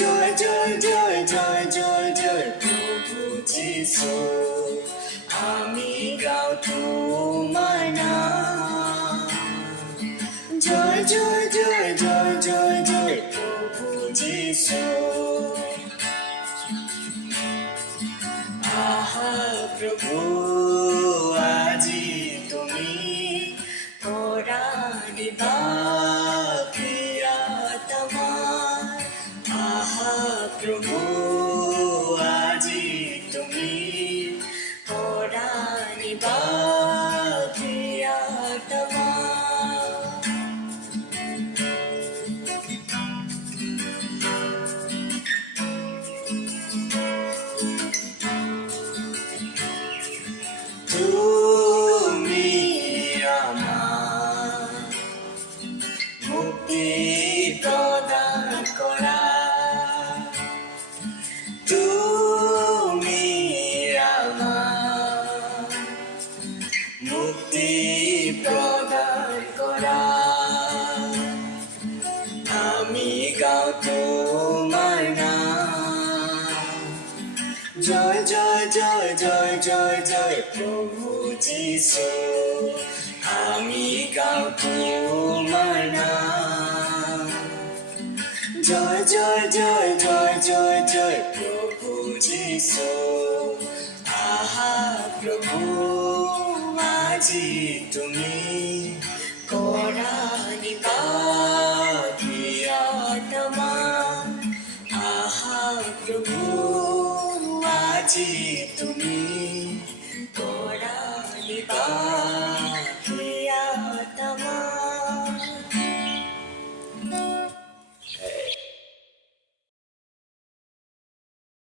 জয় জয় জয় জয় জয় জয় প্রভু যিশু আমি গাও তোমার নাম জয় জয় জয় জয় জয় জয় প্রভু যিশু আহা প্রভু আজি তুমি পরাণিবা প্রিয়তমার আহা প্রভু আজি তুমি পরাণিবা প্রিয়তমার তুমি আমার মুক্তি প্রদান করা তুমি আমার মুক্তি প্রদান করা আমি গাও তোমার নাম জয় জয় জয় জয় জয় জয় প্রভু যিশু আমি গাও তোমার নাম জয় জয় জয় জয় জয় জয় প্রভু যিশু আহা প্রভু আজি তুমি পরাণিবা প্রিয়তমার আহা প্রভু আজি তুমি